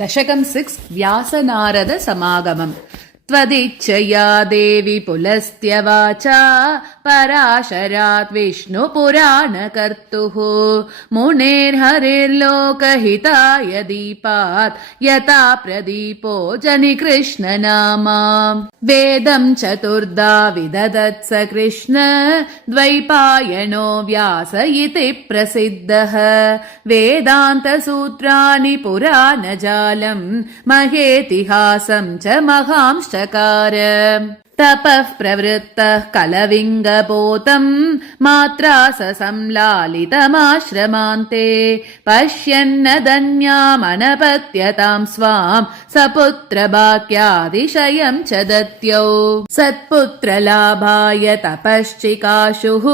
दशकं 6 व्यासनारद समागमम् त्वदिच्छया देवि पुलस्त्यवाचा पराशरात् विष्णुपुराणकर्तुः मुनेर्हरिर्लोकहिताय दीपात् यथा प्रदीपो जनिकृष्णनामा वेदं चतुर्धा विदधत्स कृष्ण द्वैपायनो व्यास इति प्रसिद्धः वेदान्तसूत्राणि पुराणजालं महेतिहासं च महांश्चकार तपः प्रवृत्तः कलविङ्गपोतं मात्रा स संलालितमाश्रमान्ते पश्यन्नदन्यामनपत्यतां स्वां सपुत्रभाग्यातिशयं च दत्यौ सत्पुत्रलाभाय तपश्चिकाशुः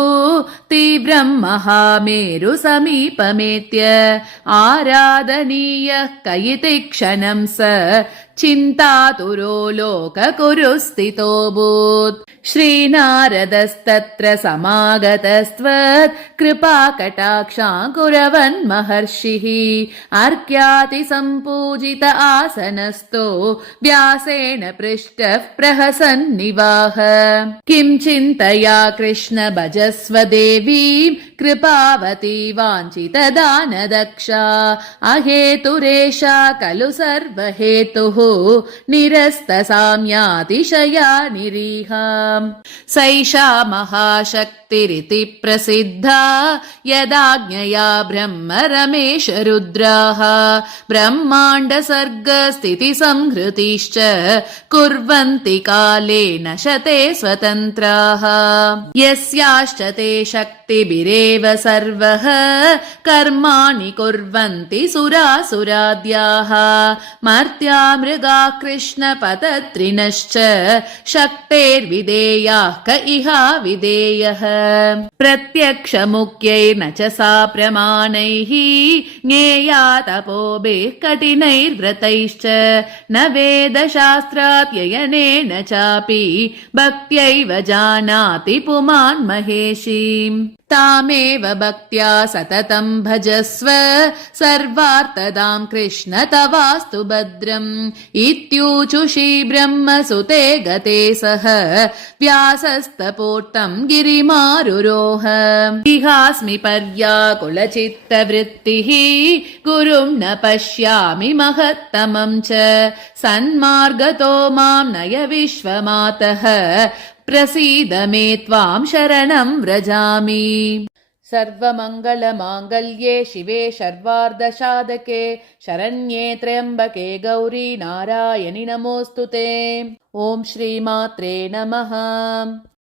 तीव्रं महामेरुसमीपमेत्य आराधनीयः क इति क्षणं स चिन्तातुरो लोककुरुस्थितोऽभूत् श्रीनारदस्तत्र समागतस्त्वत् कृपाकटाक्षाङ्कुरवन् महर्षिः अर्घ्यातिसम्पूजित आसनस्थो व्यासेन पृष्टः प्रहसन्निवाह किं चिन्तया कृष्ण भजस्व देवीं कृपावती वाञ्छितदानदक्षा अहेतुरेषा खलु सर्वहेतुः निरस्तसाम्यातिशया निरीहा सैषा महाशक्तिरिति प्रसिद्धा यदाज्ञया ब्रह्म रमेश रुद्राः ब्रह्माण्डसर्गस्थितिसंहृतिश्च कुर्वन्ति कालेन शते स्वतन्त्राः यस्याश्च ते शक्तिभिरेव सर्वः कर्माणि कुर्वन्ति सुरासुराद्याः मर्त्या मृगा कृष्णपतत्रिणश्च शक्तेर्विधेयाः क इहा विधेयः प्रत्यक्षमुख्यैर्न च सा प्रमाणैः ज्ञेया तपोभिः कठिनैर्व्रतैश्च न वेदशास्त्राध्ययनेन चापि भक्त्यैव जानाति पुमान् महेशीम् तामेव भक्त्या सततं भजस्व सर्वार्थदां कृष्ण तवास्तु भद्रम् इत्यूचुषी ब्रह्मसुते गते सह व्यासस्तपोक्तं गिरिमारुरोह इहास्मि पर्याकुलचित्तवृत्तिः गुरुं न पश्यामि महत्तमं च सन्मार्गतो मां नय विश्वमातः प्रसीद मे त्वां शरणं व्रजामि सर्वमङ्गलमाङ्गल्ये शिवे सर्वार्धसाधके शरण्ये त्र्यम्बके गौरी नारायणि नमोऽस्तु ते ॐ श्रीमात्रे नमः।